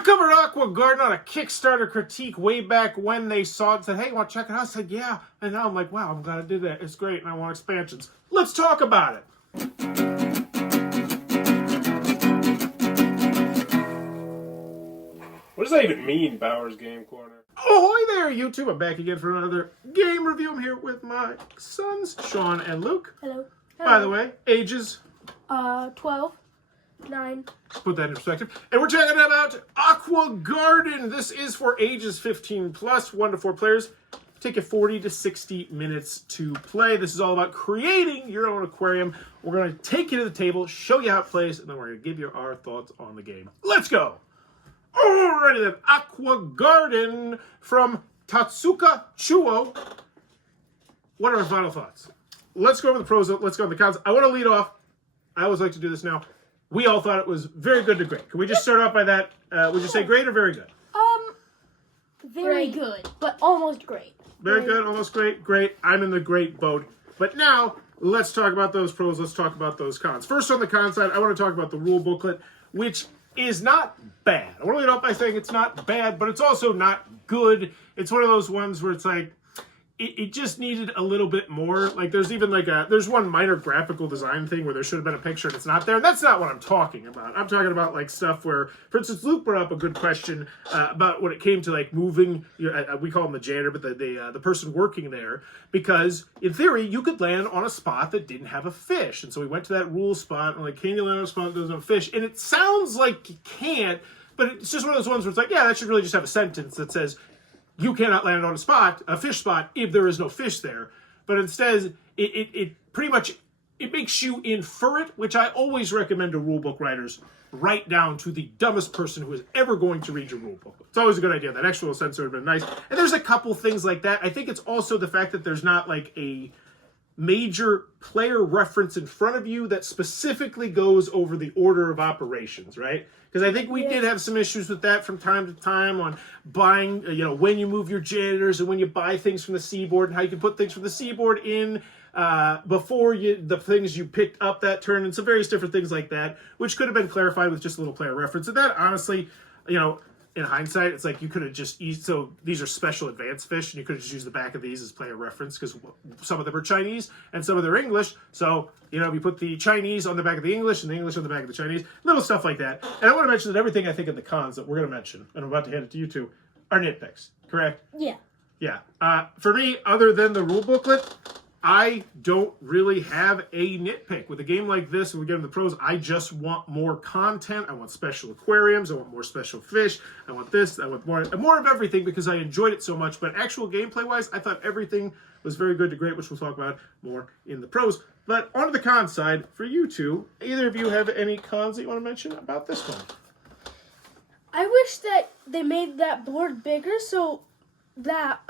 I covered Aqua GArden on a Kickstarter critique way back when they saw it and said, hey, you want to check it out? I said, yeah. And now I'm like, wow, I'm glad I did that. It's great, and I want expansions. Let's talk about it. What does that even mean, Bowers Game Corner? Ahoy there, YouTube. I'm back again for another game review. I'm here with my sons, Shaun and Luke. Hello. By the way, ages? 12, 9. Put that in perspective. And we're talking about Aqua GArden. This is for ages 15 plus, 1 to 4 players. Take you 40 to 60 minutes to play. This is all about creating your own aquarium. We're going to take you to the table, show you how it plays, and then we're going to give you our thoughts on the game. Let's go. Alrighty then, Aqua GArden from Tatsuka Chuo. What are our final thoughts? Let's go over the pros, let's go over the cons. I want to lead off. I always like to do this now. We all thought it was very good to great. Can we just start off by that? Would you say great or very good? Very good, but almost great. Very good, almost great, great. I'm in the great boat. But now, let's talk about those pros. Let's talk about those cons. First, on the con side, I want to talk about the rule booklet, which is not bad. I want to lead off by saying it's not bad, but it's also not good. It's one of those ones where it's like, it just needed a little bit more. Like, there's even like there's one minor graphical design thing where there should have been a picture and it's not there. And that's not what I'm talking about. I'm talking about like stuff where, for instance, Luke brought up a good question about when it came to like moving, we call him the janitor, but the person working there, because in theory, you could land on a spot that didn't have a fish. And so we went to that rule spot and like, can you land on a spot that doesn't have a fish? And it sounds like you can't, but it's just one of those ones where it's like, yeah, that should really just have a sentence that says, you cannot land on a fish spot, if there is no fish there. But instead, it pretty much, it makes you infer it, which I always recommend to rulebook writers write down to the dumbest person who is ever going to read your rulebook. It's always a good idea. That extra little sentence would have been nice. And there's a couple things like that. I think it's also the fact that there's not like a major player reference in front of you that specifically goes over the order of operations, right? Because I think we did have some issues with that from time to time on buying, when you move your janitors and when you buy things from the seaboard and how you can put things from the seaboard in before the things you picked up that turn and some various different things like that, which could have been clarified with just a little player reference. And that, honestly, in hindsight, it's like you could have just used, so these are special advanced fish, and you could have just used the back of these as player reference because some of them are Chinese and some of them are English. So, you put the Chinese on the back of the English and the English on the back of the Chinese, little stuff like that. And I want to mention that everything I think in the cons that we're going to mention, and I'm about to hand it to you two, are nitpicks, correct? Yeah. Yeah. For me, other than the rule booklet, I don't really have a nitpick. With a game like this, when we get into the pros, I just want more content. I want special aquariums. I want more special fish. I want this. I want more of everything because I enjoyed it so much. But actual gameplay-wise, I thought everything was very good to great, which we'll talk about more in the pros. But on to the con side, for you two, either of you have any cons that you want to mention about this one? I wish that they made that board bigger so that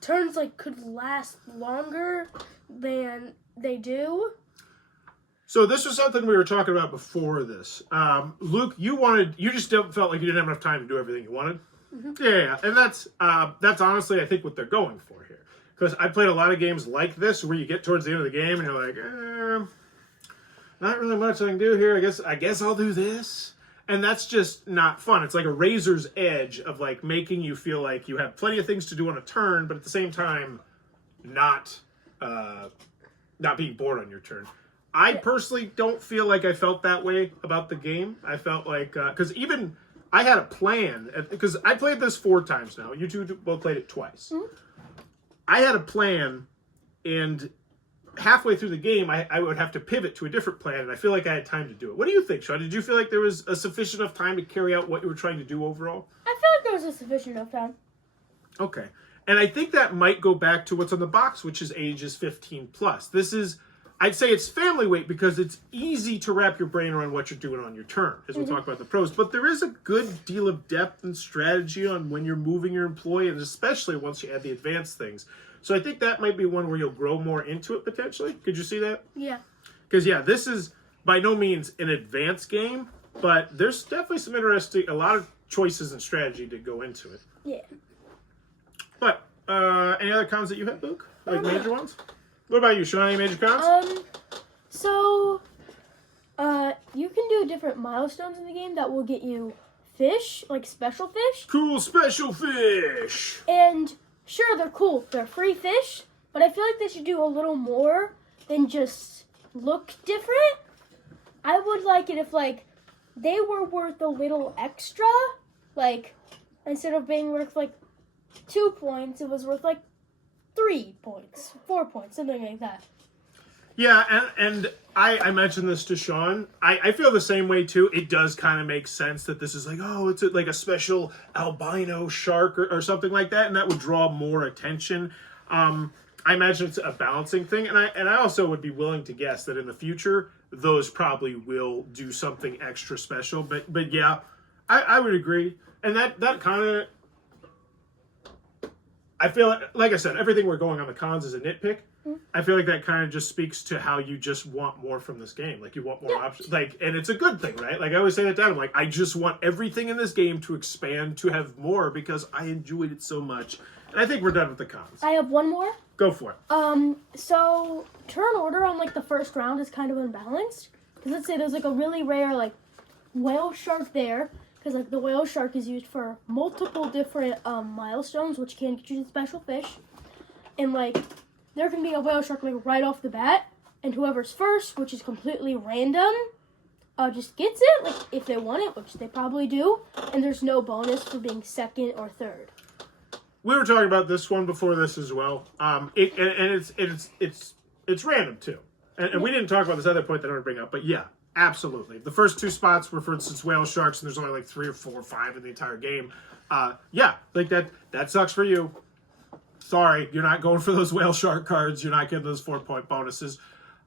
turns like could last longer than they do. So this was something we were talking about before this. Luke, you just felt like you didn't have enough time to do everything you wanted. Mm-hmm. Yeah, and that's honestly I think what they're going for here. Because I played a lot of games like this where you get towards the end of the game and you're like, not really much I can do here. I guess I'll do this. And that's just not fun. It's like a razor's edge of like making you feel like you have plenty of things to do on a turn, but at the same time, not being bored on your turn. I personally don't feel like I felt that way about the game. I felt like, because even I had a plan, because I played this 4 times now. You two both played it twice. Mm-hmm. I had a plan, and halfway through the game, I would have to pivot to a different plan, and I feel like I had time to do it. What do you think, Shaun? Did you feel like there was a sufficient enough time to carry out what you were trying to do overall? I feel like there was a sufficient enough time. Okay. And I think that might go back to what's on the box, which is ages 15 plus. This is, I'd say it's family weight because it's easy to wrap your brain around what you're doing on your turn, as we'll talk about the pros. But there is a good deal of depth and strategy on when you're moving your employee, and especially once you add the advanced things. So I think that might be one where you'll grow more into it, potentially. Could you see that? Yeah. Because, yeah, this is by no means an advanced game, but there's definitely some a lot of choices and strategy to go into it. Yeah. But, any other cons that you had, Luke? Like major ones? What about you, Shaun? Any major cons? So, You can do different milestones in the game that will get you fish, like special fish. Cool special fish. And sure, they're cool. They're free fish, but I feel like they should do a little more than just look different. I would like it if, like, they were worth a little extra. Like, instead of being worth, like, 2 points, it was worth, like, 3 points, 4 points, something like that. Yeah, and I mentioned this to Shaun. I feel the same way too. It does kind of make sense that this is like, oh, it's like a special albino shark or something like that, and that would draw more attention. I imagine it's a balancing thing, and I also would be willing to guess that in the future those probably will do something extra special. But yeah, I would agree, and that kind of, I feel like I said, everything we're going on the cons is a nitpick. I feel like that kind of just speaks to how you just want more from this game. Like, you want more options. Like, and it's a good thing, right? Like, I always say that down. I'm like, I just want everything in this game to expand, to have more, because I enjoyed it so much. And I think we're done with the cons. I have one more. Go for it. So turn order on, like, the first round is kind of unbalanced. Because let's say there's, like, a really rare, like, whale shark there. Because, like, the whale shark is used for multiple different milestones, which can get you to special fish. And, like, there can be a whale shark, like, right off the bat, and whoever's first, which is completely random, just gets it, like, if they want it, which they probably do, and there's no bonus for being second or third. We were talking about this one before this as well. It's random too, and we didn't talk about this other point that I want to bring up, but yeah, absolutely. The first 2 spots were, for instance, whale sharks, and there's only like 3 or 4 or 5 in the entire game. Yeah, like that sucks for you. Sorry, you're not going for those whale shark cards. You're not getting those 4-point bonuses.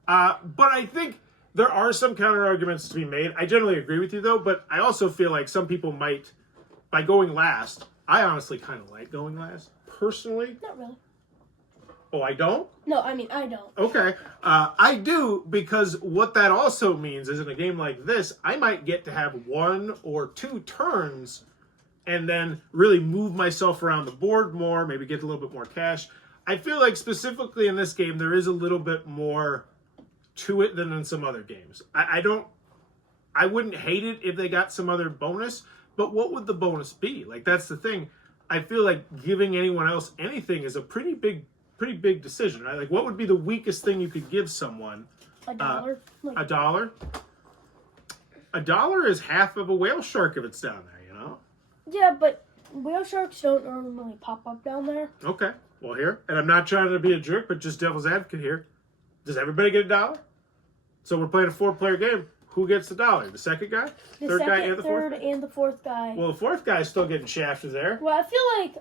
But I think there are some counter arguments to be made. I generally agree with you, though, but I also feel like some people might, by going last, I honestly kind of like going last, personally. Not really. Oh, I don't? No, I mean, I don't. Okay. I do, because what that also means is in a game like this, I might get to have 1 or 2 turns and then really move myself around the board more, maybe get a little bit more cash. I feel like specifically in this game, there is a little bit more to it than in some other games. I wouldn't hate it if they got some other bonus, but what would the bonus be? Like, that's the thing. I feel like giving anyone else anything is a pretty big decision, right? Like, what would be the weakest thing you could give someone? $1. $1? $1 is half of a whale shark if it's down there, you know? Yeah, but whale sharks don't normally pop up down there. Okay, well, here, and I'm not trying to be a jerk, but just devil's advocate here. Does everybody get $1? So we're playing a 4-player game. Who gets the $1? The second guy? The guy and the fourth? third, and the fourth guy. Well, the 4th guy is still getting shafted there. Well, I feel like,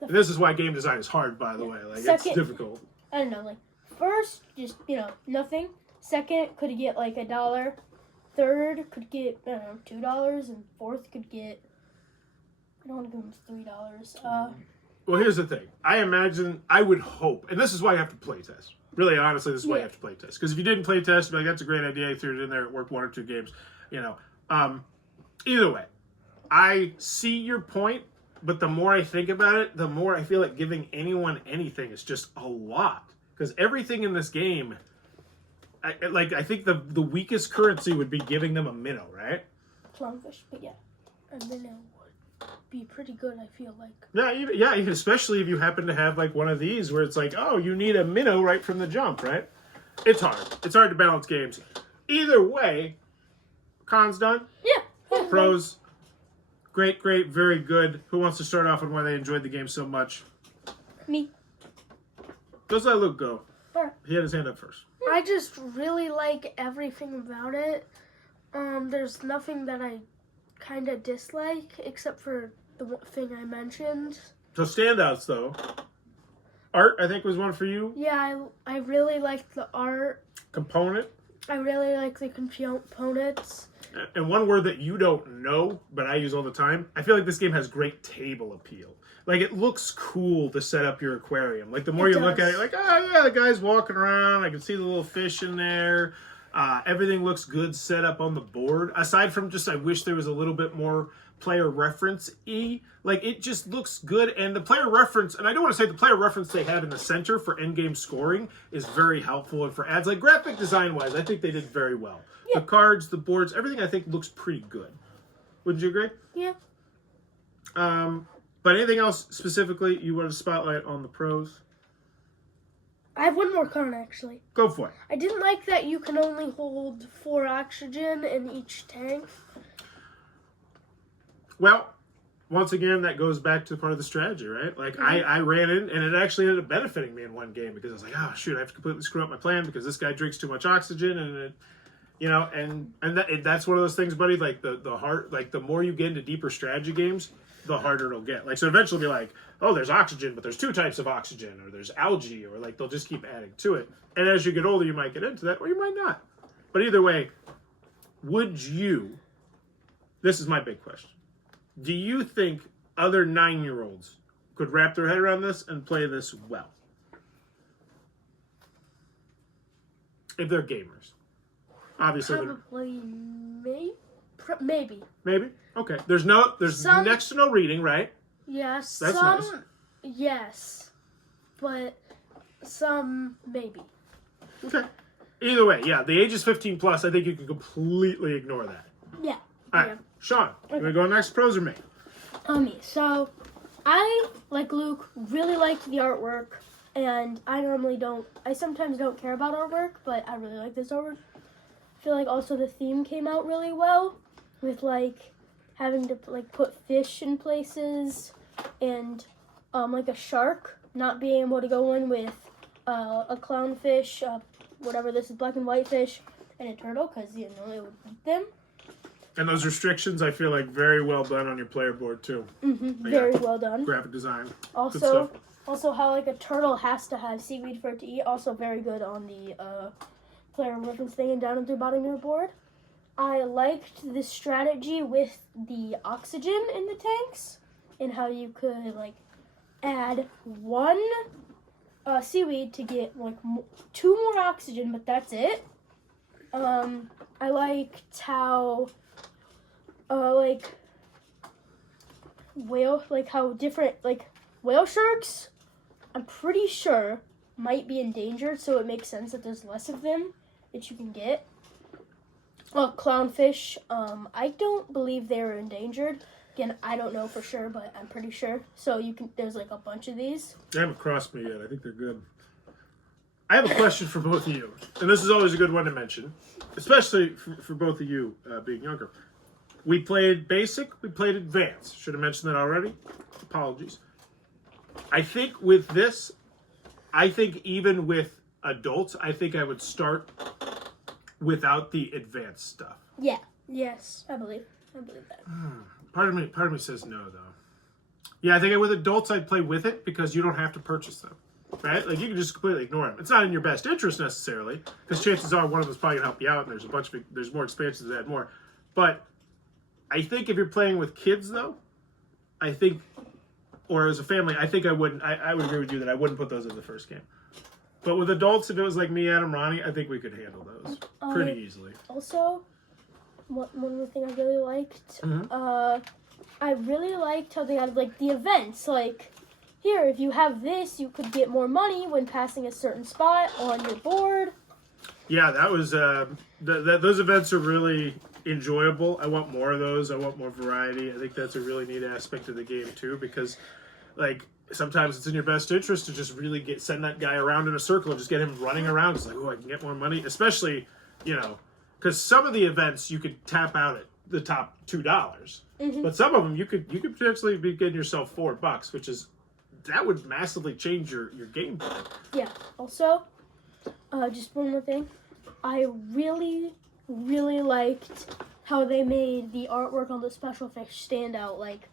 And this is why game design is hard, by the way. Like, it's difficult. I don't know, like, first, just, nothing. Second, could get, like, $1. Third could get, I don't know, $2. And fourth could get, I don't want to give them $3. Well, here's the thing. I would hope, and this is why you have to play test. Really, honestly, this is why you have to play test. Because if you didn't play test, you'd be like, that's a great idea. You threw it in there. It worked 1 or 2 games. Either way, I see your point, but the more I think about it, the more I feel like giving anyone anything is just a lot. Because everything in this game, I think the weakest currency would be giving them a minnow, right? Clownfish, but yeah. A minnow would be pretty good, I feel like. Yeah, especially if you happen to have like one of these where it's like, oh, you need a minnow right from the jump, right? It's hard. It's hard to balance games. Either way, cons done. Yeah. Pros, great, very good. Who wants to start off on why they enjoyed the game so much? Me. Let's let Luke go. Sure. He had his hand up first. I just really like everything about it. There's nothing that I kind of dislike except for the thing I mentioned. So standouts though. Art, I think, was one for you. Yeah, I really liked the art. Component. I really like the components. And one word that you don't know, but I use all the time, I feel like this game has great table appeal. Like, it looks cool to set up your aquarium. Like, the more you look at it, like, oh, yeah, the guy's walking around. I can see the little fish in there. Everything looks good set up on the board. Aside from just, I wish there was a little bit more player reference-y. Like, it just looks good. And the player reference, and I do want to say the player reference they have in the center for endgame scoring is very helpful. And for ads, like graphic design-wise, I think they did very well. Yeah. The cards, the boards, everything I think looks pretty good. Wouldn't you agree? Yeah. But anything else specifically you want to spotlight on the pros? I have one more con, actually. Go for it. I didn't like that you can only hold 4 oxygen in each tank. Well, once again, that goes back to part of the strategy, right? Like, I ran in, and it actually ended up benefiting me in one game because I was like, oh, shoot, I have to completely screw up my plan because this guy drinks too much oxygen, and it, you know, and that's one of those things, buddy. Like, the more you get into deeper strategy games, the harder it'll get. Like, so eventually it'll be like, oh, there's oxygen, but there's 2 types of oxygen, or there's algae, or like they'll just keep adding to it. And as you get older, you might get into that, or you might not. But either way, would you, this is my big question, do you think other 9-year-olds could wrap their head around this and play this well? If they're gamers. Obviously. Probably, maybe. Maybe? Okay. There's next to no reading, right? Yes. That's some, nice. yes. But some, maybe. Okay. Either way, yeah. The age is 15 plus. I think you can completely ignore that. Yeah. All right. Yeah. Sean, you want to go next, pros or me? Me. So, I, like Luke, really liked the artwork. And I sometimes don't care about artwork, but I really like this artwork. I feel like also the theme came out really well. With, like, having to, like, put fish in places. And, like, a shark not being able to go in with a clownfish, whatever this is, black and white fish, and a turtle, because, you know, it would eat them. And those restrictions, I feel like, very well done on your player board, too. Mm-hmm. Very well done. Graphic design. Also, how, like, a turtle has to have seaweed for it to eat. Also very good on the player reference thing and down at the bottom of your board. I liked the strategy with the oxygen in the tanks and how you could, like, add 1 seaweed to get, like, 2 more oxygen, but that's it. I liked how, how different, like, whale sharks, I'm pretty sure, might be endangered, so it makes sense that there's less of them that you can get. Well, clownfish, I don't believe they're endangered. Again, I don't know for sure, but I'm pretty sure. So there's like a bunch of these. They haven't crossed me yet. I think they're good. I have a question for both of you, and this is always a good one to mention, especially for both of you being younger. We played basic, we played advanced. Should have mentioned that already. Apologies. I think with this, even with adults, I think I would start without the advanced stuff. Yeah. Yes, I believe that. Part of me says no, though. Yeah, I think with adults I'd play with it because you don't have to purchase them, right? Like, you can just completely ignore them. It's not in your best interest necessarily, because chances are one of them's probably gonna help you out, and there's more expansions that add more. But I think if you're playing with kids, though, or as a family, I think I wouldn't. I would agree with you that I wouldn't put those in the first game. But with adults, if it was like me, Adam, Ronnie, I think we could handle those pretty easily. Also, one more thing I really liked. I really liked how they had, like, the events. Like, here, if you have this, you could get more money when passing a certain spot on your board. Yeah, that was those events are really enjoyable. I want more of those. I want more variety. I think that's a really neat aspect of the game too, because, like, sometimes it's in your best interest to just really send that guy around in a circle and just get him running around. It's like, oh, I can get more money, especially, you know, because some of the events you could tap out at the top $2, but some of them you could potentially be getting yourself $4, which is, that would massively change your gameplay. Yeah. Also, just one more thing, I really, really liked how they made the artwork on the special fish stand out. Like,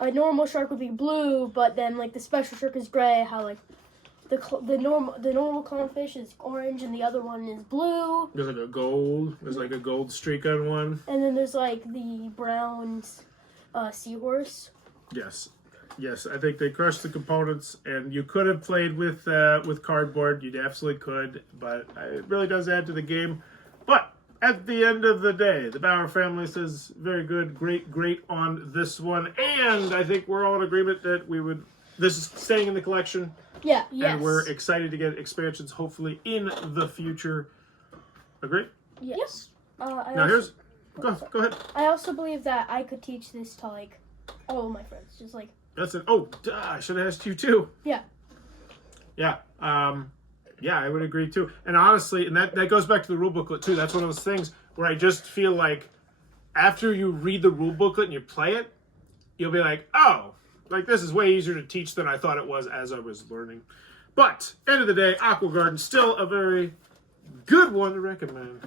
a normal shark would be blue, but then, like, the special shark is gray. How, like, the normal clownfish is orange and the other one is blue. There's like a gold streak on one. And then there's, like, the brown seahorse. Yes, I think they crushed the components, and you could have played with cardboard. You absolutely could, but it really does add to the game. But at the end of the day, the Bauer family says very good, great on this one. And I think we're all in agreement that this is staying in the collection. Yeah, yes. And we're excited to get expansions hopefully in the future. Agree? Yes. Go ahead. I also believe that I could teach this to like all of my friends. Just like I should have asked you too. Yeah. Yeah. Yeah, I would agree too. And honestly, and that goes back to the rule booklet too. That's one of those things where I just feel like after you read the rule booklet and you play it, you'll be like, oh, like this is way easier to teach than I thought it was as I was learning. But end of the day, Aqua Garden still a very good one to recommend.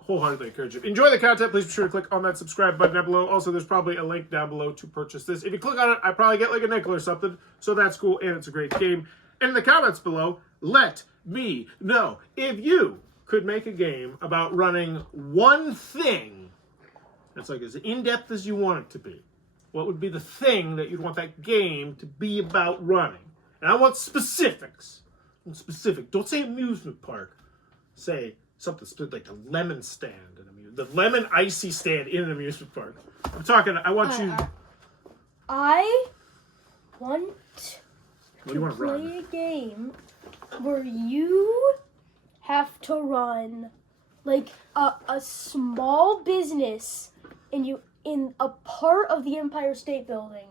Wholeheartedly encourage you. Enjoy the content. Please be sure to click on that subscribe button down below. Also, there's probably a link down below to purchase this. If you click on it, I probably get like a nickel or something. So that's cool, and it's a great game. And in the comments below, let me know if you could make a game about running one thing that's like as in-depth as you want it to be. What would be the thing that you'd want that game to be about running? And I want specifics. Don't say amusement park. Say something like the lemon stand, the lemon icy stand in an amusement park. I'm talking. I want you. I want What do you want to play run? a game where you have to run like a small business, and you in a part of the Empire State Building.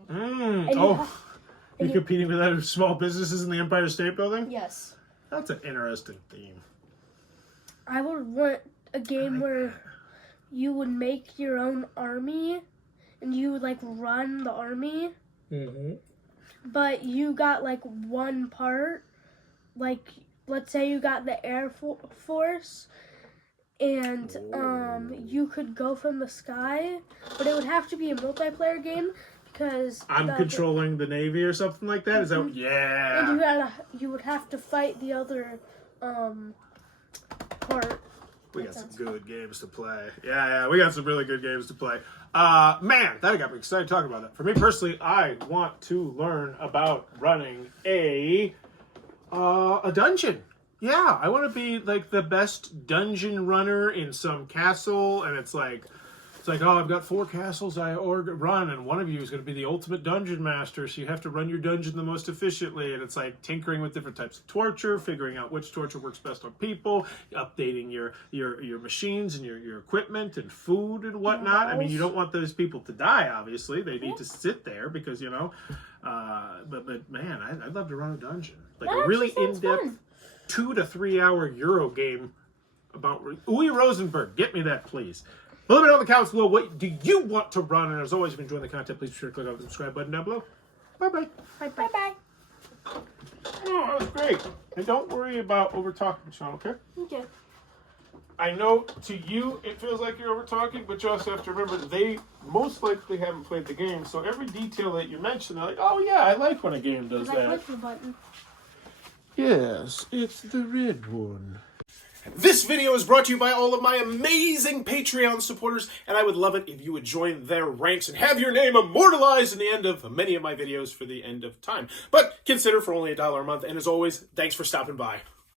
You're competing with other small businesses in the Empire State Building? Yes. That's an interesting theme. I would want a game where you would make your own army and you would like run the army. Mm-hmm. But you got like one part, like let's say you got the Air Force, and you could go from the sky, but it would have to be a multiplayer game because I'm controlling the Navy or something like that. Is that yeah? And you would have to fight the other part. We got some good games to play. Yeah, we got some really good games to play. Man, that got me excited talking about that. For me personally, I want to learn about running a dungeon. Yeah, I want to be like the best dungeon runner in some castle, and it's like, oh, I've got 4 castles I run, and one of you is going to be the ultimate dungeon master, so you have to run your dungeon the most efficiently, and it's like tinkering with different types of torture, figuring out which torture works best on people, updating your machines and your equipment and food and whatnot. I mean, you don't want those people to die, obviously. They need to sit there because, but man, I'd love to run a dungeon. Like a really in-depth 2 to 3 hour Euro game about Uwe Rosenberg. Get me that, please. Let me know in the comments below, what do you want to run? And as always, if you're enjoying the content, please be sure to click on the subscribe button down below. Bye-bye. Bye-bye. Oh, that was great. And don't worry about over-talking, Shaun, okay? Okay. I know to you it feels like you're over-talking, but you also have to remember they most likely haven't played the game, so every detail that you mention, they're like, oh yeah, I like when a game does that. I click the button. Yes, it's the red one. This video is brought to you by all of my amazing Patreon supporters, and I would love it if you would join their ranks and have your name immortalized in the end of many of my videos for the end of time. But consider for only $1 a month, and as always, thanks for stopping by.